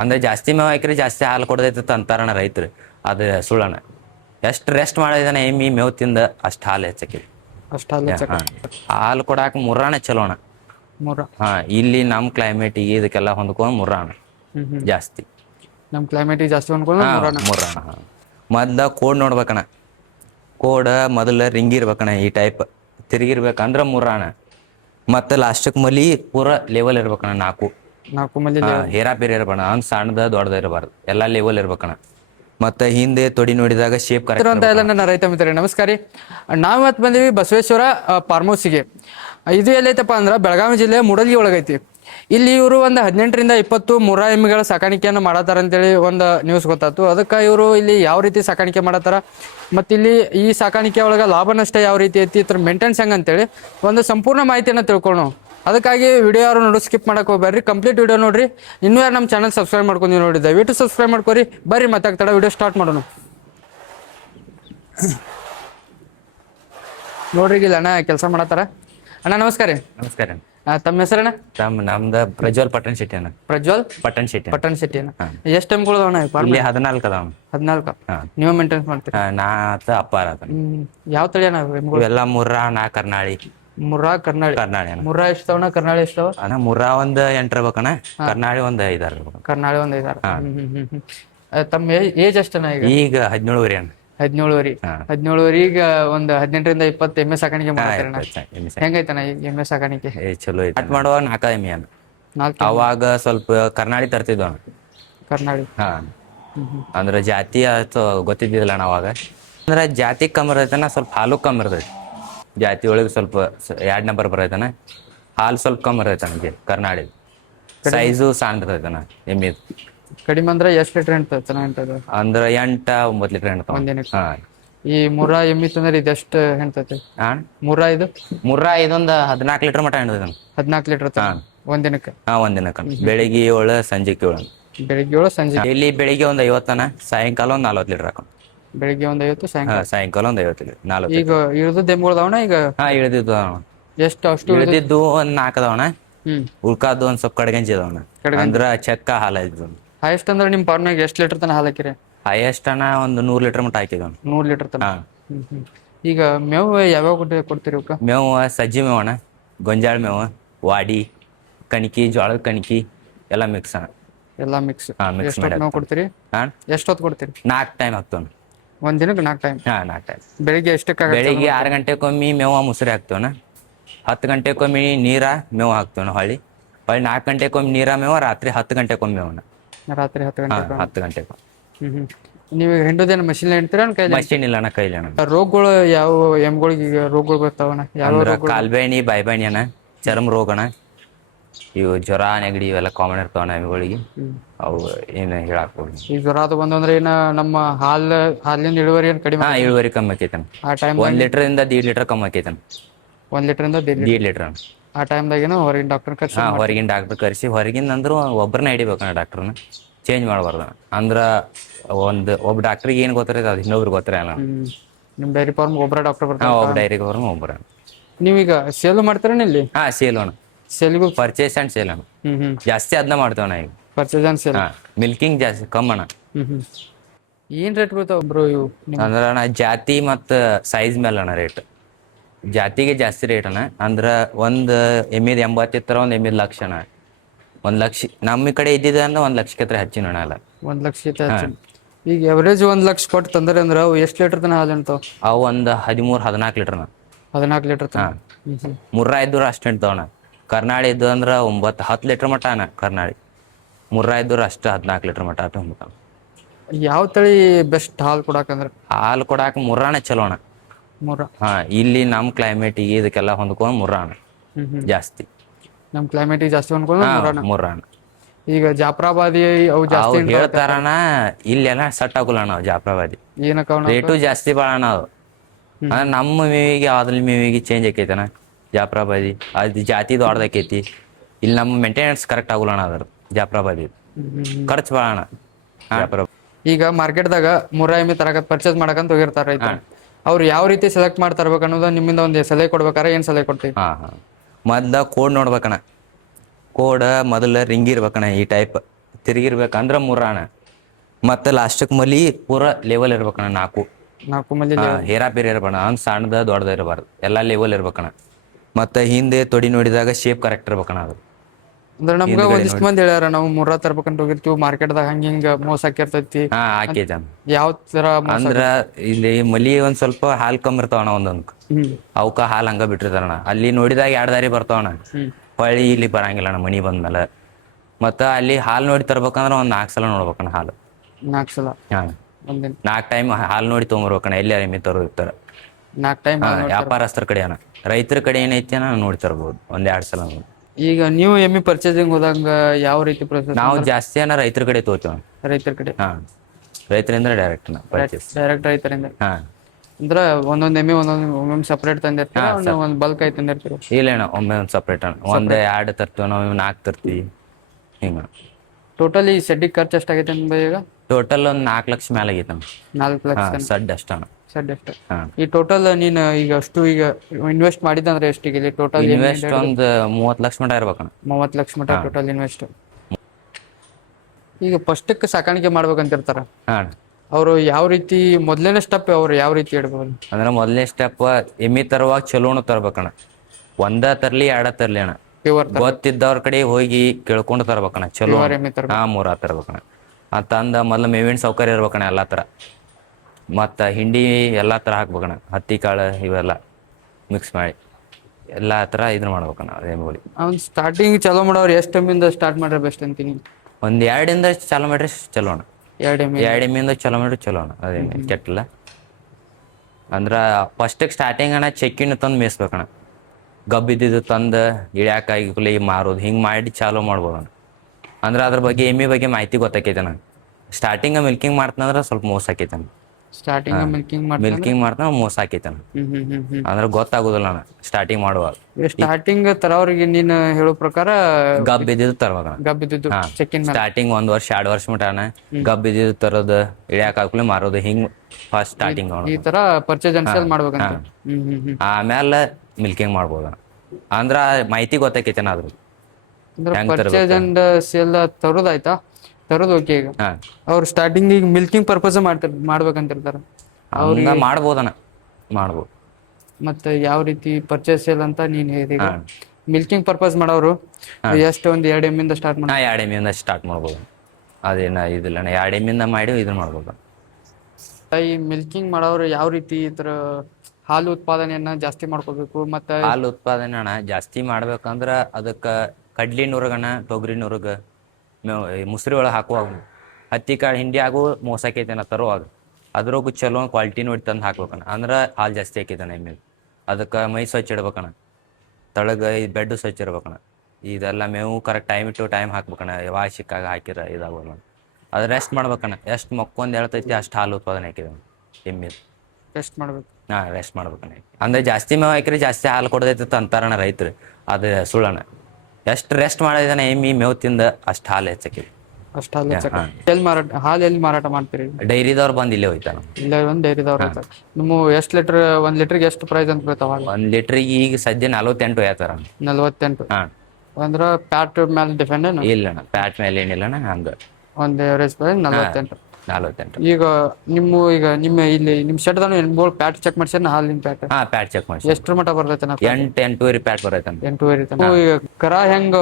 ಅಂದ್ರೆ ಜಾಸ್ತಿ ಮೇವ್ ಹಾಕಿರಿ ಜಾಸ್ತಿ ಹಾಲು ಕೊಡದೈತೆ ಅಂತಾರಣ ರೈತರು. ಅದು ಸುಳ್ಳಣ. ಎಷ್ಟು ರೆಸ್ಟ್ ಮಾಡಿದಾನೆ ಎಮ್ಮಿ ಮೇವ್ ತಿಂದ ಅಷ್ಟು ಹಾಲು ಹೆಚ್ಚಾಕಿ. ಅಷ್ಟು ಹಾಲು ಹಾ ಹಾಲು ಕೊಡಾಕ ಮುರ್ರಾನೆ ಚಲೋಣ. ಮೂರ. ಹಾ ಇಲ್ಲಿ ನಮ್ಮ ಕ್ಲೈಮೇಟಿಗೆ ಇದಕ್ಕೆಲ್ಲ ಹೊಂದ್ಕೊಂಡು ಮುರ್ರಾಣ ಜಾಸ್ತಿ. ನಮ್ಮ ಕ್ಲೈಮೇಟಿಗೆ ಜಾಸ್ತಿ ಹೊಂದ್ಕೊಂಡು ಹಾ ಮೂರನ. ಮುರ್ರಾಣ. ಮೊದ್ಲ ಕೋಡ್ ನೋಡ್ಬೇಕಣ. ಕೋಡ್ ಮೊದಲ ರಿಂಗ್ ಇರ್ಬೇಕಣ ಈ ಟೈಪ್ ತಿರುಗಿರ್ಬೇಕಂದ್ರ ಮುರ್ರಾಣ. ಮತ್ತೆ ಲಾಸ್ಟಕ್ಕೆ ಮಲಿ ಪೂರ ಲೆವೆಲ್ ಇರ್ಬೇಕಣ 4. 4 ಮಂದಿ. ಹೇರಾ ಪೇರ್ ಇರ್ಬೇಕಣ ಅಂದ್ ಸಣ್ಣದ ದೊಡ್ಡದ ಇರಬಾರ್ದು ಎಲ್ಲ ಲೆವೆಲ್ ಇರ್ಬೇಕಣ. ಮತ್ತೆ ಹಿಂದೆ ತೊಡಿ ನೋಡಿದಾಗ ಶೇಪ್ ಕರೆಕ್ಟ್ ಅಂತ ಎಲ್ಲ ನನ್ನ ರೈತ ಮಿತ್ರರೇ ನಮಸ್ಕಾರ ರೀ. ನಾವು ಇವತ್ತು ಬಂದೀವಿ ಬಸವೇಶ್ವರ ಫಾರ್ಮ್ ಹೌಸಿಗೆ. ಇದು ಎಲ್ಲೈತಪ್ಪ ಅಂದ್ರೆ ಬೆಳಗಾವಿ ಜಿಲ್ಲೆ ಮೂಡಲ್ಗಿ ಒಳಗೈತಿ. ಇಲ್ಲಿ ಇವರು ಒಂದು 18ರಿಂದ 20 ಮುರ್ರಾ ಎಮ್ಮೆಗಳ ಸಾಕಾಣಿಕೆಯನ್ನು ಮಾಡತ್ತಾರ ಅಂತೇಳಿ ಒಂದು ನ್ಯೂಸ್ ಗೊತ್ತಾಯ್ತು. ಅದಕ್ಕೆ ಇವರು ಇಲ್ಲಿ ಯಾವ ರೀತಿ ಸಾಕಾಣಿಕೆ ಮಾಡತ್ತಾರ ಮತ್ತು ಇಲ್ಲಿ ಈ ಸಾಕಾಣಿಕೆ ಒಳಗೆ ಲಾಭ ನಷ್ಟ ಯಾವ ರೀತಿ ಐತಿ, ಇದ್ರ ಮೇಂಟೆನ್ಸ್ ಹೆಂಗೆ ಅಂತೇಳಿ ಒಂದು ಸಂಪೂರ್ಣ ಮಾಹಿತಿಯನ್ನು ತಿಳ್ಕೊಳ್ಳೋಣ. ಅದಕ್ಕಾಗಿ ವಿಡಿಯೋ ಯಾರು ನೋಡಿ ಸ್ಕಿಪ್ ಮಾಡಕ್ಕೆ ಹೋಗ್ಬೇಡ್ರಿ, ಕಂಪ್ಲೀಟ್ ವಿಡಿಯೋ ನೋಡ್ರಿ. ಇನ್ನೂ ಯಾರು ನಮ್ಮ ಚಾನಲ್ ಸಬ್ಸ್ಕ್ರೈಬ್ ಮಾಡ್ಕೊಂಡು ನೋಡಿ ದಯವಿಟ್ಟು ಸಬ್ಸ್ಕ್ರೈಬ್ ಮಾಡ್ಕೊರಿ. ಬರ್ರಿ ಮಾತಾಡ್ತಾಡ ವಿಡಿಯೋ ಸ್ಟಾರ್ಟ್ ಮಾಡೋಣ. ನೋಡ್ರಿ ಇಲ್ಲಿ ಅಣ್ಣ ಕೆಲಸ ಮಾಡತ್ತಾರ. ಅಣ್ಣ ನಮಸ್ಕಾರ. ನಮಸ್ಕಾರ. ತಮ್ಮ ಹೆಸರಣ್ಣ? ನಮ್ದು ಪ್ರಜ್ವಲ್ ಪಟ್ಟಣ್ ಶೆಟ್ಟಿ ಅಣ್ಣ. ಪ್ರಜ್ವಲ್ ಪಟ್ಟಣ್ ಶೆಟ್ಟಿ. ಪಟ್ಟಣ್ ಶೆಟ್ಟಿ ಅಣ್ಣ. ಎಷ್ಟು ಟೈಮ್ಗಳು ಅಣ್ಣ? ಇಲ್ಲಿ 14 ಅದಾವ. 14. ನೀವು ಮೇಂಟೈನ್ಸ್ ಮಾಡ್ತೀರಿ? ನಾ ಅಪ್ಪಾರ ಅದ. ಯಾವ ತಳಿ ಅಣ್ಣ ಇವೆಲ್ಲ ಮುರ್ರಾ, ನಾ ಕರ್ನಾಳಿ. ಮುರ್ರಾ ಕರ್ನಾಳಿ. ಕರ್ನಾಳಿ ಅಣ್ಣ. ಮುರ್ರಾ ಎಷ್ಟವಣ್ಣ? ಕರ್ನಾಳಿ ಎಷ್ಟವ ಅಣ್ಣ? ಮುರ್ರಾ ಒಂದು 8 ಇರ್ಬೇಕಣ್ಣ, ಕರ್ನಾಳಿ ಒಂದು 5 ಇರ್ಬೇಕು. ಕರ್ನಾಳಿ ಒಂದು 5. ತಮ್ಮ ಏಜ್ ಎಷ್ಟಣ್ಣ ಈಗ? ಈಗ 17 ಅಣ್ಣ. 17 17 ಈಗ ಒಂದು 18ರಿಂದ 20 ಎಮ್ಮೆ ಸಾಕಾಣಿಕೆ ಮಾಡ್ತಾರಣ್ಣ. ಹೆಂಗೈತಣ್ಣ ಈಗ ಎಮ್ಮೆ ಸಾಕಾಣಿಕೆ? ಚಲೋ ಐತಿ. ಕಟ್ ಮಾಡುವಾಗ 4 ಎಮ್ಮೆ ಅಣ್ಣ. ಅವಾಗ ಸ್ವಲ್ಪ ಕರ್ನಾಳಿ ತರ್ತಿದ್ವ ಅಣ್ಣ. ಕರ್ನಾಳಿ. ಹಾ ಅಂದ್ರೆ ಜಾತಿ ಗೊತ್ತಿದ್ದಿಲ್ಲ ಅಣ್ಣ ಅವಾಗ. ಅಂದ್ರೆ ಜಾತಿ ಕಮ್ಮಿ ಇರ್ತೈತನ, ಸ್ವಲ್ಪ ಹಾಲು ಕಮ್ಮಿ ಇರ್ತೈತಿ. ಜಾತಿ ಒಳಗೆ ಸ್ವಲ್ಪ 2 ನಂಬರ್ ಬರೈತನ, ಹಾಲು ಸ್ವಲ್ಪ ಕಮ್ಮಿ ಇರ್ತೈತನ ಕರ್ನಾಳಿ. ಸೈಜು ಸಣ್ಣ ಇರ್ತೈತನ ಎಮ್ಮೆ. ಕಡಿಮೆ ಅಂದ್ರೆ ಎಷ್ಟು ಲೀಟರ್ ಹೆಣ್ತೈತಣ್ಣ? ಅಂದ್ರೆ 8-9 ಲೀಟರ್ ಹೆಣ್ತಾವ ಒಂದಿನಕ್ಕೆ. ಹಾ. ಈ ಮುರ್ರಾ ಎಮ್ಮಿ ತಂದ್ರೆ ಇದೆಷ್ಟು ಹೆಣ್ತೈತಿ? ಮುರ್ರಾ ಮುರ್ರಾ ಇದೊಂದು 14 ಲೀಟರ್ ಮಟ ಹೆಣ್ತೈತನ. 14 ಲೀಟರ್ ಒಂದಿನಕ್ಕೆ? ಹಾ ಒಂದಿನಕ್ಕೆ. ಬೆಳಿಗ್ಗೆ 7 ಸಂಜೆ 7. ಬೆಳಿಗ್ಗೆ 7 ಸಂಜೆ. ಇಲ್ಲಿ ಬೆಳಿಗ್ಗೆ ಒಂದು 50 ಸಾಯಂಕಾಲ ಒಂದು 40 ಲೀಟರ್ ಹಾಕೊಂಡು. ಬೆಳಿಗ್ಗೆ ಒಂದು 50 ಸಾಯಂಕಾಲ ಒಂದು 50 ಲೀಟರ್ 40. ಈಗ ಇಳಿದ ಎಮ್ಮೆಗಳದಾವಣ ಈಗ? ಹಾ ಇಳಿದಿದ್ದು ಎಷ್ಟು? ಅಷ್ಟು ಇಳಿದಿದ್ದು ಒಂದು 4 ಅದಾವಣ. ಉಳ್ಕಾದ್ದು ಒಂದ್ ಸ್ವಲ್ಪ ಕಡೆಗಂಜಿ ಅದಾವಣ. ಅಂದ್ರ ಚೆಕ್ಕ ಹಾಲ ಇದ್ದು. ಹೈಯೆಸ್ಟ್ ಅಂದ್ರೆ ನಿಮ್ಮ ಫಾರ್ಮ್ನಾಗ ಎಷ್ಟು ಲೀಟರ್ ತನ ಹಾಲು ಹಾಕಿರಿ? ಹೈಯೆಸ್ಟ್ ಅಣ್ಣ ಒಂದು 100 ಲೀಟರ್ ಮಟ್ಟ ಹಾಕಿದವಣ. 100 ಲೀಟರ್ ತನ. ಈಗ ಮೇವು ಯಾವ್ಯಾವ ಕೊಡ್ತೀರಿ ಅವಕ್ಕೆ? ಮೇವು ಸಜ್ಜಿ ಮೇವು ಅಣ್ಣ, ಗೊಂಜಾಳ ಮೇವು, ವಾಡಿ, ಕಣಿಕಿ, ಜೋಳದ ಕಣಿಕಿ ಎಲ್ಲ ಮಿಕ್ಸ್ ಅಣ್ಣ. ಎಲ್ಲ ಮಿಕ್ಸ್. ಮಿಕ್ಸ್ ಎಷ್ಟು ಮೇವು ಕೊಡ್ತೀರಿ? ಎಷ್ಟೊತ್ತು ಕೊಡ್ತೀರಿ? 4 ಟೈಮ್ ಹಾಕ್ತವಣ. ಒಂದ್ ದಿನಕ್ಕೆ 4 ಟೈಮ್? 4 ಟೈಮ್. ಬೆಳಿಗ್ಗೆ ಎಷ್ಟಕ್ಕೆ? ಬೆಳಿಗ್ಗೆ 6 ಗಂಟೆಗೊಮ್ಮೆ ಮೇವ ಮುಸುರಿ ಹಾಕ್ತವಣ. 10 ಗಂಟೆಗೊಮ್ಮೆ ನೀರ ಮೇವು ಹಾಕ್ತವಣ. ಹೊಳ್ಳಿ 4 ಗಂಟೆಗೊಮ್ಮೆ ನೀರ ಮೇವ, ರಾತ್ರಿ 10 ಗಂಟೆಗೊಮ್ಮೆ ಮೇವಣ. ರಾತ್ರಿ 10 ಗಂಟೆ? 10 ಗಂಟೆಗೆ. ನೀವು ಹೆಂಡೋದೇನು ಮಷಿನ್ ಹೆಣ್ತೀರ? ಮಷಿನ್ ಇಲ್ಲ ಅಣ್ಣ, ಕೈಲಿ ಅಣ್ಣ. ರೋಗಗಳು ಯಾವ ಎಮ್ಗಳಿಗೆ ಈಗ ರೋಗಗಳು ಬರ್ತಾವಣ್ಣ? ಯಾವ? ಕಾಲ್ಬೇಣಿ, ಬಾಯ್ಬೇಣಿ ಅಣ್ಣ, ಚರ್ಮ ರೋಗ ಅಣ್ಣ, ಇವು ಜ್ವರ, ನೆಗಡಿ ಇವೆಲ್ಲ ಕಾಮನ್ ಇರ್ತಾವಣ್ಣ ಎಮ್ಮೆಗಳಿಗೆ. ಅವು ಏನು ಹೇಳಾಕ್ಬೋದು. ಈ ಜ್ವರ ಅದು ಬಂದಂದ್ರೆ ಏನ ನಮ್ಮ ಹಾಲಿನ ಇಳುವರಿ ಏನು ಕಡಿಮೆ? ಇಳುವರಿ ಕಮ್ಮಿ ಆಕೈತಣ್ಣ. ಆ ಟೈಮ್ 1 ಲೀಟರ್ ಇಂದ 1.5 ಲೀಟರ್ ಕಮ್ಮಿ ಆಕೈತಣ್ಣ. 1 ಲೀಟರ್ ಇಂದ 1.5 ಲೀಟರ್ ಅಣ್ಣ. ಆ ಟೈಮ್ದಾಗೇನೋ ಹೊರಗಿನ ಡಾಕ್ಟರ್ ಕರ್ಸಿ? ಹೊರಗಿನ ಡಾಕ್ಟರ್ ಕರ್ಸಿ. ಹೊರಗಿನ ಅಂದ್ರು ಒಬ್ಬರನ್ನ ಹಿಡಿಬೇಕಣ್ಣ, ಡಾಕ್ಟರ್ನ ಚೇಂಜ್ ಮಾಡಬಾರ್ದು. ಅಂದ್ರ ಒಬ್ಬ ಡಾಕ್ಟ್ರಿಗೆ ಏನು ಗೊತ್ತಿರತ್ತೆ ಅದು ಇನ್ನೊಬ್ರಿಗೆ ಗೊತ್ತಿರಲ್ಲ. ನಿಮ್ಮ ಡೈರಿ ಫಾರ್ಮ್ ಒಬ್ಬರ ಡಾಕ್ಟರ್ ಬರ್ತಾರೆ? ಒಬ್ಬ ಡೈರಿ ಫಾರ್ಮ್ ಒಬ್ಬರ. ನೀವೀಗ ಸೇಲ್ ಮಾಡ್ತಾರೇನ ಇಲ್ಲಿ? ಸೇಲ್ ಅಣ್ಣ. ಸೇಲ್ಗೂ ಪರ್ಚೇಸ್ ಅಂಡ್ ಸೇಲ್ ಅಣ್ಣ. ಜಾಸ್ತಿ ಅದನ್ನ ಮಾಡ್ತೇವಣ್ಣ ಈಗ. Purchase and sale. ಮಿಲ್ಕಿಂಗ್ ಜಾಸ್ತಿ ಕಮ್ಮಿ ಅಣ್ಣ. ಏನ್ ರೇಟ್ ಬೀಳ್ತಾವ ಬ್ರೋ ಇವು? ಅಂದ್ರ ಅಣ್ಣ ಜಾತಿ ಮತ್ತು ಸೈಜ್ ಮೇಲೆ ಅಣ್ಣ ರೇಟ್. ಜಾತಿಗೆ ಜಾಸ್ತಿ ರೇಟ್ ಅಣ್ಣ. ಅಂದ್ರ ಒಂದು ಎಮ್ಮಿದ 80 ಇತ್ತರ, ಒಂದು ಎಮ್ಮಿದ 1 ಲಕ್ಷ ಅಣ್ಣ. 1 ಲಕ್ಷ ನಮ್ಮ ಕಡೆ ಇದ್ದಿದ್ದ ಅಂದ್ರೆ 1 ಲಕ್ಷಕ್ಕೆ ಹತ್ರ ಹಚ್ಚಿನ ಅಣ್ಣ ಎಲ್ಲ. 1 ಲಕ್ಷ ಈಗ ಎವರೇಜ್ 1 ಲಕ್ಷ ಕೊಟ್ಟು ತಂದ್ರೆ ಅಂದ್ರೆ ಅವು ಎಷ್ಟು ಲೀಟರ್ ತನ ಹಾಲು ಅಂತಾವ? ಅವು ಒಂದು 13-14 ಲೀಟರ್ನ. 14 ಲೀಟರ್ ತನ? ಮುರ್ರಾ ಇದ್ದವ್ರು ಅಷ್ಟು ಇಡ್ತಾವಣ್ಣ. ಕರ್ನಾಳಿ ಇದ್ದು ಅಂದ್ರೆ 9-10 ಲೀಟರ್ ಮಟ್ಟ ಅಣ್ಣ ಕರ್ನಾಳಿ. ಮುರ್ರಾ ಇದ್ದವ್ರು ಅಷ್ಟು 14 ಲೀಟರ್ ಮಟ್ಟ ಅಷ್ಟು ಹೋಗ್ತಾವ. ಯಾವ ತಳಿ ಬೆಸ್ಟ್ ಹಾಲು ಕೊಡಾಕಂದ್ರೆ? ಹಾಲು ಕೊಡಾಕ ಮುರ್ರಾನೇ ಚಲೋ ಅಣ್ಣ. ಮುರ್ರಾ? ಇಲ್ಲಿ ನಮ್ಮ ಕ್ಲೈಮೇಟಿಗೆ ಇದಕ್ಕೆಲ್ಲ ಹೊಂದ್ಕೊಂಡು ಮುರ್ರಾ ಅಣ್ಣ ಜಾಸ್ತಿ. ನಮ್ಮ ಕ್ಲೈಮೇಟಿಗೆ ಜಾಸ್ತಿ ಹೊಂದ್ಕೊಂಡು ಮುರ್ರಾ ಅಣ್ಣ. ಈಗ ಜಾಫ್ರಾಬಾದಿ ಅವು ಜಾಸ್ತಿ ಹೇಳ್ತಾರಣ್ಣ, ಇಲ್ಲೆಲ್ಲ ಸಟ್ ಆಗುಲ್ಲ ಅಣ್ಣ ಜಾಫ್ರಾಬಾದಿ. ಏನಕ್ಕ ರೇಟು ಜಾಸ್ತಿ ಭಾಳ ಅಣ್ಣ ಅದು. ನಮ್ಮ ಮೇವಿಗೆ ಅದ್ರಲ್ಲಿ ಮೇವಿಗೆ ಚೇಂಜ್ ಆಕೈತಣ್ಣ ಜಾಫ್ರಾಬಾದಿ. ಅದು ಜಾತಿ ದೊಡ್ಡದಾಕೈತಿ. ಇಲ್ಲಿ ನಮ್ಮ ಮೇಂಟೆನೆನ್ಸ್ ಕರೆಕ್ಟ್ ಆಗುಲ್ಲ ಅಣ್ಣ ಅದ್ರ ಜಾಫ್ರಾಬಾದಿ. ಖರ್ಚು ಭಾಳ ಅಣ್ಣ ಜಾಫ್ರಾಬಾದಿ. ಈಗ ಮಾರ್ಕೆಟ್ದಾಗ ಮುರ್ರಾ ಎಮ್ಮೆ ತರಕತ್ ಪರ್ಚೇಸ್ ಮಾಡಕಂತ ಹೋಗಿರ್ತಾರ ರೈತರು. ಅವ್ರು ಯಾವ ರೀತಿ ಸೆಲೆಕ್ಟ್ ಮಾಡ್ತಾ ಇರ್ಬೇಕು ಅನ್ನೋದು ನಿಮ್ಮಿಂದ ಒಂದು ಸಲಹೆ ಕೊಡ್ಬೇಕಾರೆ ಏನು ಸಲಹೆ ಕೊಡ್ತೀವಿ? ಮೊದ್ಲ ಕೋಡ್ ನೋಡ್ಬೇಕಣ್ಣ. ಕೋಡ್ ಮೊದಲ ರಿಂಗ್ ಇರ್ಬೇಕಣ್ಣ ಈ ಟೈಪ್ ತಿರುಗಿರ್ಬೇಕಂದ್ರೆ 3 ಅಣ್ಣ. ಮತ್ತು ಲಾಸ್ಟಕ್ಕೆ ಮಲಿ ಪೂರ ಲೆವೆಲ್ ಇರ್ಬೇಕಣ್ಣ 4. 4 ಮಂದಿ ಹೇರಾಪೇರಿ ಇರ್ಬೇಕಣ್ಣ, ಹಂಗೆ ಸಣ್ಣದ ದೊಡ್ಡದ ಇರಬಾರ್ದು, ಎಲ್ಲ ಲೆವೆಲ್ ಇರ್ಬೇಕಣ್ಣ. ಮತ್ತು ಹಿಂದೆ ತೊಡಿ ನೋಡಿದಾಗ ಶೇಪ್ ಕರೆಕ್ಟ್ ಇರ್ಬೇಕಣ್ಣ ಅದು. ಅಂದ್ರೆ ನಮ್ಗೆ ಒಂದಿಷ್ಟು ಮಂದಿ ಹೇಳ್ಯಾರ ನಾವು ಮುರ್ರಾ ತರ್ಬೇಕಂತ ಹೋಗಿರ್ತೀವಿ ಮಾರ್ಕೆಟ್ದಾಗ ಹಿಂಗ ಮೋಸ ಹಾಕಿರ್ತೈತಿ. ಹಾಕೈತೆ ಅಣ್ಣ. ಯಾವ ತರ ಅಂದ್ರ ಇಲ್ಲಿ ಮಲಿ ಒಂದ್ ಸ್ವಲ್ಪ ಹಾಲು ಕಮ್ಮಿ ಇರ್ತಾವಣ್ಣ ಒಂದೊಂದು. ಅವಕ್ಕ ಹಾಲು ಹಂಗ ಬಿಟ್ಟಿರ್ತಾರಣ್ಣ. ಅಲ್ಲಿ ನೋಡಿದಾಗ 2 ದಾರಿ ಬರ್ತಾವಣ್ಣ. ಹೊಳ್ಳಿ ಇಲ್ಲಿ ಬರಂಗಿಲ್ಲ ಅಣ್ಣ ಮನಿ ಬಂದ್ಮೇಲೆ. ಮತ್ತು ಅಲ್ಲಿ ಹಾಲು ನೋಡಿ ತರ್ಬೇಕಂದ್ರೆ ಒಂದು 4 ಸಲ ನೋಡ್ಬೇಕಣ್ಣ ಹಾಲು. 4 ಸಲ ಹಾಂ, ಒಂದಿನ 4 ಟೈಮ್ ಹಾಲು ನೋಡಿ ತೊಗೊಂಬರ್ಬೇಕಣ್ಣ. ಎಲ್ಲಿ ಎಮ್ಮಿ ತರೋದಿರ್ತಾರೆ 4 ಟೈಮ್. ವ್ಯಾಪಾರಸ್ಥರ ಕಡೆ ಅಣ್ಣ. ರೈತರ ಕಡೆ ಏನೈತಿ ಅಣ್ಣ ನೋಡಿ ತರ್ಬೋದು 1-2 ಸಲ ನೋಡಿ. ಈಗ ನೀವು ಎಮ್ಮಿ ಪರ್ಚೇಸಿಂಗ್ ಹೋದಾಗ ಯಾವ ರೀತಿ ಪ್ರೊಸೆಸ್? ನಾವು ಜಾಸ್ತಿ ಅಣ್ಣ ರೈತರ ಕಡೆ ತಗೋತೀವಿ. ರೈತರ ಕಡೆ? ಹಾಂ, ರೈತರಿಂದ ಡೈರೆಕ್ಟ್ ಪರ್ಚೇಸ್. ಡೈರೆಕ್ಟ್ ರೈತರಿಂದ? ಹಾಂ. ಅಂದ್ರೆ ಒಂದೊಂದು ಎಮ್ಮಿ ಒಮ್ಮೆ ಸಪ್ರೇಟ್ ತಂದಿರ್ತೀರ, ಒಂದು ಬಲ್ಕ್ ಆಯ್ತು ತಂದಿರ್ತೀರ? ಇಲ್ಲ ಅಣ್ಣ, ಒಮ್ಮೆ ಒಂದು ಸಪ್ರೇಟ್ ಅಣ್ಣ. 1-2 ತರ್ತೀವಿ ನಾವು, 4 ತರ್ತೀವಿ ಹಿಂಗೆ. ಟೋಟಲಿ ಸೆಡ್ಡಿಗೆ ಖರ್ಚು ಎಷ್ಟಾಗೈತೆ ಅನ್ಬೋದು ಈಗ? ಟೋಟಲ್ ಒಂದು 4 ಲಕ್ಷ ಮೇಲೆ ಆಗೈತೆ ಅಣ್ಣ. 4 ಲಕ್ಷ ಸಡ್ ಅಷ್ಟ ಅಣ್ಣ. ಸಡ್ ಅಷ್ಟೇ. ಹಾಂ. ಈ ಟೋಟಲ್ ನೀನು ಈಗ ಅಷ್ಟು ಈಗ ಇನ್ವೆಸ್ಟ್ ಮಾಡಿದಂದ್ರೆ ಎಷ್ಟಿಗೆ ಇಲ್ಲಿ ಟೋಟಲ್? ಇನ್ವೆಸ್ಟ್ ಒಂದು 30 ಲಕ್ಷ ಮಟ ಇರ್ಬೇಕಣ್ಣ. 30 ಲಕ್ಷ ಮಟ ಟೋಟಲ್ ಇನ್ವೆಸ್ಟ್. ಈಗ ಫಸ್ಟಕ್ಕೆ ಸಾಕಾಣಿಕೆ ಮಾಡ್ಬೇಕಂತಿರ್ತಾರ, ಅವರು ಯಾವ ರೀತಿ ಮೊದಲನೇ ಸ್ಟೆಪ್ ಅವ್ರು ಯಾವ ರೀತಿ ಇಡ್ಬೋದು? ಅಂದ್ರೆ ಮೊದಲನೇ ಸ್ಟೆಪ್ ಎಮ್ಮಿ ತರುವಾಗ ಚಲೋನು ತರ್ಬೇಕಣ್ಣ. 1 ತರ್ಲಿ 2 ತರ್ಲಿ ಅಣ್ಣ, ಗೊತ್ತಿದ್ದವ್ರ ಕಡೆ ಹೋಗಿ ಕೇಳ್ಕೊಂಡು ತರ್ಬೇಕಣ್ಣ. ಚಲೋ 3 ತರ್ಬೇಕಣ್ಣ. ತಂದ ಮೊದಲು ಮೇವಿನ ಸೌಕರ್ಯ ಇರ್ಬೇಕಣ್ಣ ಎಲ್ಲ ಥರ. ಮತ್ತು ಹಿಂಡಿ ಎಲ್ಲ ಥರ ಹಾಕ್ಬೇಕಣ್ಣ. ಹತ್ತಿ ಕಾಳು ಇವೆಲ್ಲ ಮಿಕ್ಸ್ ಮಾಡಿ ಎಲ್ಲ ಥರ ಇದನ್ನ ಮಾಡ್ಬೇಕಣ್ಣ. ಅದೇ ನೋಡಿ ಅವ್ನು ಸ್ಟಾರ್ಟಿಂಗ್ ಚಲೋ ಮಾಡೋರು ಎಷ್ಟು ಎಮ್ಮಿಂದ ಸ್ಟಾರ್ಟ್ ಮಾಡ್ರೆ ಬೆಸ್ಟ್ ಅಂತೀನಿ? ಒಂದು 2 ಚಾಲೋ ಮಾಡ್ರಿ ಚಲೋ ಅಣ್ಣ. 2 ಎಮ್ಮಿಂದ ಚಲೋ ಮಾಡ್ರಿ ಚಲೋ ಅಣ್ಣ. ಅದೇನು ಕೆಟ್ಟಿಲ್ಲ. ಅಂದ್ರೆ ಫಸ್ಟಿಗೆ ಸ್ಟಾರ್ಟಿಂಗ್ ಅಣ್ಣ ಚೆಕ್ಕಿನ ತಂದು ಮೇಯಿಸ್ಬೇಕಣ್ಣ. ಗಬ್ಬಿದ್ದು ತಂದು ಇಳ್ಯಾಕಾಗಿ ಮಾರೋದು ಹಿಂಗೆ ಮಾಡಿ ಚಾಲೂ ಮಾಡ್ಬೋದಣ್ಣ. ಅಂದ್ರೆ ಅದ್ರ ಬಗ್ಗೆ ಎಮ್ಮಿ ಬಗ್ಗೆ ಮಾಹಿತಿ ಗೊತ್ತಾಕೈತಣ್ಣ. ಸ್ಟಾರ್ಟಿಂಗ್ ಮಿಲ್ಕಿಂಗ್ ಮಾಡ್ತಂದ್ರೆ ಸ್ವಲ್ಪ ಮೋಸ ಆಕೈತಣ್ಣ. ಸ್ಟಾರ್ಟಿಂಗ್ ಮಿಲ್ಕಿಂಗ್ ಮಾಡ್ತಾನ ಮೋಸ ಆಕೈತಣ್ಣ. ಅಂದ್ರೆ ಗೊತ್ತಾಗೋದಿಲ್ಲ ಅಣ್ಣ ಸ್ಟಾರ್ಟಿಂಗ್ ಮಾಡುವಾಗ. ಸ್ಟಾರ್ಟಿಂಗ್ ತರೋರಿಗೆ ನೀನು ಹೇಳೋ ಪ್ರಕಾರ ಗಬ್ಬಿದ್ದು ತರ್ಬೇಕಣ್ಣ. ಗಬ್ಬಿದ್ದು ಸ್ಟಾರ್ಟಿಂಗ್ 1 ವರ್ಷ 2 ವರ್ಷ ಮಟ ಅಣ್ಣ ಗಬ್ಬಿದ್ದು ತರೋದು ಇಳ್ಯಾಕ ಹಾಕ್ಲಿ ಮಾರೋದು ಹಿಂಗ್ ಫಸ್ಟ್ ಸ್ಟಾರ್ಟಿಂಗ್ ಈ ತರ ಪರ್ಚೇಸ್ ಅಂಡ್ ಸೇಲ್ ಮಾಡ್ಬೇಕಂತ. ಆಮೇಲೆ ಮಿಲ್ಕಿಂಗ್ ಮಾಡ್ಬೋದಣ್ಣ. ಅಂದ್ರ ಮಾಹಿತಿ ಗೊತ್ತಾಕೈತಣ್ಣ ಅದ್ರ. ಪರ್ಚೇಸ್ ಅಂಡ್ ಸೇಲ್ ತರೋದಾಯ್ತಾ? ತರೋದು ಓಕೆ. ಈಗ ಅವ್ರು ಸ್ಟಾರ್ಟಿಂಗ್ ಈಗ ಮಿಲ್ಕಿಂಗ್ ಪರ್ಪಸ್ ಮಾಡ್ಬೇಕಂತಿರ್ತಾರ, ಅವ್ರಿಗೆ ಮಾಡ್ಬೋದಣ್ಣ, ಮಾಡ್ಬೋದು. ಮತ್ತೆ ಯಾವ ರೀತಿ ಪರ್ಚೇಸ್ ಸೇಲ್ ಅಂತ ನೀನ್ ಹೇಳಿ. ಮಿಲ್ಕಿಂಗ್ ಪರ್ಪಸ್ ಮಾಡೋರು ಎಷ್ಟು ಒಂದು 2 ಎಮ್ಮಿಂದ ಸ್ಟಾರ್ಟ್ ಮಾಡಿ? 2 ಎಮ್ಮಿಂದ ಸ್ಟಾರ್ಟ್ ಮಾಡ್ಬೋದು. ಅದೇನ ಇದಿಲ್ಲ ಅಣ್ಣ, 2 ಎಮ್ಮಿಂದ ಮಾಡಿ ಇದನ್ನ ಮಾಡ್ಬೋದು. ಈ ಮಿಲ್ಕಿಂಗ್ ಮಾಡೋರು ಯಾವ ರೀತಿ ಇದ್ರ ಹಾಲು ಉತ್ಪಾದನೆಯನ್ನ ಜಾಸ್ತಿ ಮಾಡ್ಕೋಬೇಕು? ಮತ್ತೆ ಹಾಲು ಉತ್ಪಾದನೆ ಅಣ್ಣ ಜಾಸ್ತಿ ಮಾಡ್ಬೇಕಂದ್ರ ಅದಕ್ಕೆ ಕಡ್ಲಿ ನುರಗಣ, ತೊಗರಿ ನುರಗ, ಮುಸ್ರಿ ಒಳಗೆ ಹಾಕುವಾಗ ಹತ್ತಿ ಕಾಳು ಹಿಂಡಿ ಆಗು ಮೋಸ ಆಕೈತೆನ ತರುವಾಗ ಅದ್ರಾಗೂ ಚಲೋ ಕ್ವಾಲಿಟಿ ನೋಡಿ ತಂದು ಹಾಕ್ಬೇಕಣ್ಣ. ಅಂದ್ರೆ ಹಾಲು ಜಾಸ್ತಿ ಆಕೈತಣ್ಣ ಎಮ್ಮೆ. ಅದಕ್ಕೆ ಮೈ ಸ್ವಚ್ಛ ಇಡ್ಬೇಕಣ್ಣ. ತಳಗ ಈ ಬೆಡ್ ಸ್ವಚ್ಛ ಇರ್ಬೇಕಣ್ಣ. ಇದೆಲ್ಲ ಮೇವು ಕರೆಕ್ಟ್ ಟೈಮ್ ಟು ಟೈಮ್ ಹಾಕ್ಬೇಕಣ್ಣ. ಯಾವಾಗ ಸಿಕ್ಕಾಗ ಹಾಕಿರ ಇದಾಗೋಲ್ಲ. ಅದು ರೆಸ್ಟ್ ಮಾಡ್ಬೇಕಣ್ಣ. ಎಷ್ಟು ಮಕ್ಕೊಂದು ಹೇಳ್ತೈತಿ ಅಷ್ಟು ಹಾಲು ಉತ್ಪಾದನೆ ಹಾಕಿದೆ ಎಮ್ಮೆ. ರೆಸ್ಟ್ ಮಾಡ್ಬೇಕು. ರೆಸ್ಟ್ ಮಾಡ್ಬೇಕಣ್ಣ. ಅಂದ್ರೆ ಜಾಸ್ತಿ ಮೇವು ಹಾಕಿರಿ ಜಾಸ್ತಿ ಹಾಲು ಕೊಡದೈತಿ ಅಂತಾರಣ್ಣ ರೈತರು. ಅದು ಸುಳ್ಳಣ್ಣ. ಎಷ್ಟು ರೆಸ್ಟ್ ಮಾಡಿದಾನೆ ಎಮ್ಮಿ ಮೇವು ತಿಂದ ಅಷ್ಟು ಹಾಲು ಹೆಚ್ಚಾಕಿದೆ. ಅಷ್ಟು ಹಾಲು ಎಲ್ಲಿ ಮಾರಾಟ ಹಾಲು ಎಲ್ಲಿ ಮಾರಾಟ ಮಾಡ್ತೀರಿ? ಡೈರಿದವ್ರು ಬಂದು ಇಲ್ಲೇ ಹೋಯ್ತಾನ. ಇಲ್ಲೇ ಒಂದು ಡೈರಿದವ್ರು ಹೋಗ್ತಾರೆ. ನಿಮ್ಮ ಎಷ್ಟು ಲೀಟ್ರ್ 1 ಲೀಟ್ರಿಗೆ ಎಷ್ಟು ಪ್ರೈಸ್ ಅಂತ ಬೀಳ್ತಾವ? 1 ಲೀಟ್ರಿಗೆ ಈಗ ಸದ್ಯ 48 ಹೇಳ್ತಾರ. 48? ಅಂದ್ರೆ ಪ್ಯಾಟ್ ಮೇಲೆ ಡಿಪೆಂಡ್? ಇಲ್ಲಣ್ಣ, ಪ್ಯಾಟ್ ಮೇಲೆ ಏನಿಲ್ಲಣ್ಣ. ಹಂಗ ಒಂದು ಎವರೇಜ್ ಪ್ರೈಸ್ 48. ಈಗ ನಿಮ್ಮ ಇಲ್ಲಿ ನಿಮ್ಮ ಶೆಡ್ದಾನು ಎನ್ಬೋಳ್ ಪ್ಯಾಟ್ ಚೆಕ್ ಮಾಡ್ಸಿ ಹಾಲಿನ ಪ್ಯಾಟ್? ಪ್ಯಾಟ್ ಚೆಕ್ ಮಾಡಿ. ಎಷ್ಟ್ರ ಮಟ್ಟ ಬರ್ತೈತೆ? 8-8.5 ಪ್ಯಾಟ್ ಬರ್ತೈತೆ. 8.5? ಈಗ ಕರ ಹೆಂಗ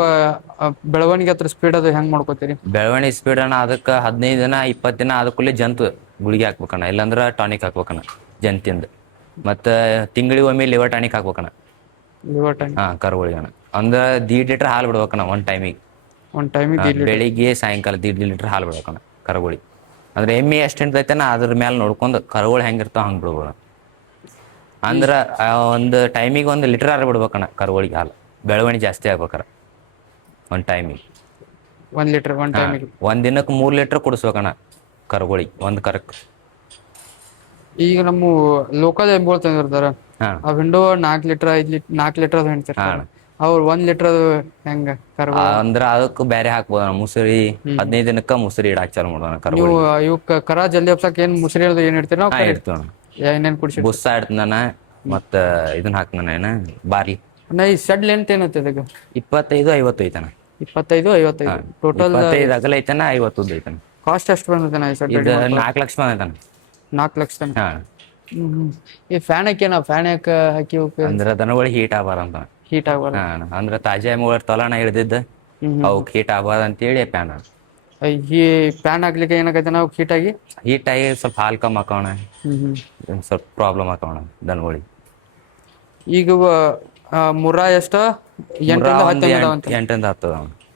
ಬೆಳವಣಿಗೆ ಹತ್ರ ಸ್ಪೀಡ್ ಅದು ಹೆಂಗ್ ಮಾಡ್ಕೋತೀರಿ? ಬೆಳವಣಿಗೆ ಸ್ಪೀಡ್ ಅಣ್ಣ ಅದಕ್ಕೆ 15 ದಿನ 20 ದಿನ ಅದಕ್ಕೂಲೆ ಜಂತು ಗುಳಿಗೆ ಹಾಕ್ಬೇಕಣ್ಣ. ಇಲ್ಲಾಂದ್ರೆ ಟಾನಿಕ್ ಹಾಕ್ಬೇಕಣ್ಣ ಜಂತಿಂದ. ಮತ್ತು ತಿಂಗಳಿಗೆ ಒಮ್ಮೆ ಲಿವರ್ ಟಾನಿಕ್ ಹಾಕ್ಬೇಕಣ್ಣ. Liver tonic? ಕರುಗಳಿಗೆ ಅಣ್ಣ. ಅಂದ್ರೆ 1.5 ಲೀಟ್ರ್ ಹಾಲು ಬಿಡ್ಬೇಕಣ್ಣ ಒಂದು ಟೈಮಿಗೆ. ಬೆಳಿಗ್ಗೆ ಸಾಯಂಕಾಲ 1.5 ಲೀಟ್ರ್ ಹಾಲು ಬಿಡ್ಬೇಕಣ್ಣ ಕರುಗಳಿಗೆ. ಅಂದ್ರೆ ಎಮ್ಮೆ ಎಷ್ಟು ಹಿಂಡ್ತೈತೆನ ಅದ್ರ ಮೇಲೆ ನೋಡ್ಕೊಂಡು ಕರುಗಳು ಹೆಂಗಿರ್ತಾವ ಹಂಗೆ ಬಿಡ್ಬೋಣ. ಅಂದ್ರೆ ಒಂದು ಟೈಮಿಗೆ 1 ಲೀಟ್ರ್ ಹಾಲು ಬಿಡ್ಬೇಕಣ್ಣ ಕರುಗಳಿಗೆ. ಹಾಲು ಬೆಳವಣಿಗೆ ಜಾಸ್ತಿ ಆಗ್ಬೇಕಾರ ಒಂದು ಟೈಮಿಗೆ. 1 ಲೀಟ್ರ್ ಒಂದು ಟೈಮಿಗೆ? ಒಂದು ದಿನಕ್ಕೆ 3 ಲೀಟ್ರ್ ಕುಡಿಸ್ಬೇಕಣ್ಣ ಕರುಗಳಿಗೆ ಒಂದು ಕರಕ್ಕೆ. ಈಗ ನಮ್ಮ ಲೋಕಲ್ ಎಮ್ಮೆಗಳು ತಂದಿರ್ತಾರ, ಆ ವಿಂಡೋ 4 ಲೀಟ್ರ್ 4 ಲೀಟ್ರ್ ಅದು ಹಿಂಡ್ತಿರ್ತಾರ. ಅವ್ರು 1 ಲೀಟ್ರ್ ಹೆಂಗ ಅಂದ್ರೆ ಅದಕ್ಕೆ ಬೇರೆ ಹಾಕ್ಬೋದಣ್ಣ. ಮುಸುರಿ 15 ದಿನಕ್ಕೆ ಮುಸುರಿ ಇಡಾಕ್ ಚಾಲು ಮಾಡೋಣ. ನೀವು ಇವಕ್ಕೆ ಕರ ಜಲ್ದಿ ಹಬ್ಸಕ್ ಏನ್ ಮುಸುರಿ ಇರೋದು ಏನ್ ಇಡ್ತೀರ? ಇಡ್ತೀವಣ್ಣ. ಏನೇನ್ ಕುಡಿಸಿ? ಬುಸ್ಸ ಇಡ್ತಾನ ಮತ್ತು ಇದನ್ನ ಹಾಕ್ತಾನ ಏನ ಬಾರ್ಲಿ. ಈ ಸೆಡ್ ಲೆಂತ್ ಏನೈತೆ ಅದಕ್ಕೆ? 25-50 ಐತಣ್ಣ. 25 55 ಟೋಟಲ್ 25 ಅಗಲ ಐತನ 50 ಉದ್ದ ಐತನ. ಕಾಸ್ಟ್ ಎಷ್ಟು ಬಂದೈತೆ ಈ ಸರ್ ಇದು 4 ಲಕ್ಷ ಬಂದೈತನ. 4 ಲಕ್ಷ ತನಕ. ಹಾ ಈ ಫ್ಯಾನ್ ಹಾಕ್ಯಾನ ಫ್ಯಾನ್ ಯಾಕೆ ಹಾಕಿ ಅಂದ್ರ ದನಗಳು ಹೀಟ್ ಆಗಬಾರಂತ. ಹೀಟ್ ಆಗಬಾರ್ದು. ಹಾ ಅಂದ್ರ ತಾಜಾ ಎಮ್ಮೆಗಳ ತೋಲಣ ಹಿಡ್ದಿದ್ದ ಅವಕ್ಕೆ ಹೀಟ್ ಆಗಬಾರ್ದು ಅಂತೇಳಿ ಪ್ಯಾನ್. ಈ ಫ್ಯಾನ್ ಹಾಕ್ಲಿಕ್ಕೆ ಏನಾಗೈತೆ ನಾವು ಹೀಟ್ ಆಗಿ ಹೀಟ್ ಆಗಿ ಸ್ವಲ್ಪ ಹಾಲು ಕಮ್ಮಿ ಹಾಕೋಣ, ಸ್ವಲ್ಪ ಪ್ರಾಬ್ಲಮ್ ಹಾಕೋಣ ದನಗಳಿಗೆ. ಈಗ ಮುರ್ರಾ ಎಷ್ಟು 8 8ರಿಂದ 10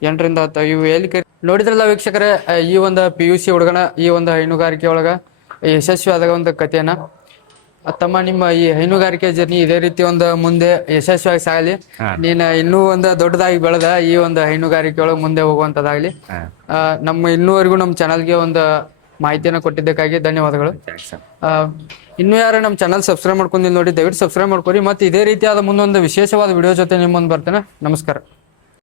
8ರಿಂದ 10 ಇವು ಎಲ್ಲಿ ನೋಡಿದ್ರಲ್ಲ ವೀಕ್ಷಕರೇ, ಈ ಒಂದು PUC ಹುಡುಗನ ಈ ಒಂದು ಹೈನುಗಾರಿಕೆ ಒಳಗ ಯಶಸ್ವಿ ಆದಾಗ ಒಂದು ಕಥೆಯನ್ನ. ತಮ್ಮ ನಿಮ್ಮ ಈ ಹೈನುಗಾರಿಕೆ ಜರ್ನಿ ಇದೇ ರೀತಿ ಒಂದು ಮುಂದೆ ಯಶಸ್ವಿಯಾಗಿ ಸಾಗಲಿ. ನೀನು ಇನ್ನೂ ಒಂದು ದೊಡ್ಡದಾಗಿ ಬೆಳೆದ ಈ ಒಂದು ಹೈನುಗಾರಿಕೆ ಒಳಗೆ ಮುಂದೆ ಹೋಗುವಂಥದ್ದಾಗಲಿ. ನಮ್ಮ ಇನ್ನೂವರೆಗೂ ನಮ್ಮ ಚಾನಲ್ಗೆ ಒಂದು ಮಾಹಿತಿಯನ್ನು ಕೊಟ್ಟಿದ್ದಕ್ಕಾಗಿ ಧನ್ಯವಾದಗಳು. ಇನ್ನೂ ಯಾರು ನಮ್ಮ ಚಾನಲ್ ಸಬ್ಸ್ಕ್ರೈಬ್ ಮಾಡ್ಕೊಂಡಿಲ್ಲ ನೋಡಿ, ದಯವಿಟ್ಟು ಸಬ್ಸ್ಕ್ರೈಬ್ ಮಾಡ್ಕೊರಿ. ಮತ್ತು ಇದೇ ರೀತಿಯಾದ ಮುಂದೊಂದು ವಿಶೇಷವಾದ ವಿಡಿಯೋ ಜೊತೆ ನಿಮ್ಮ ಮುಂದೆ ಬರ್ತೇನೆ. ನಮಸ್ಕಾರ.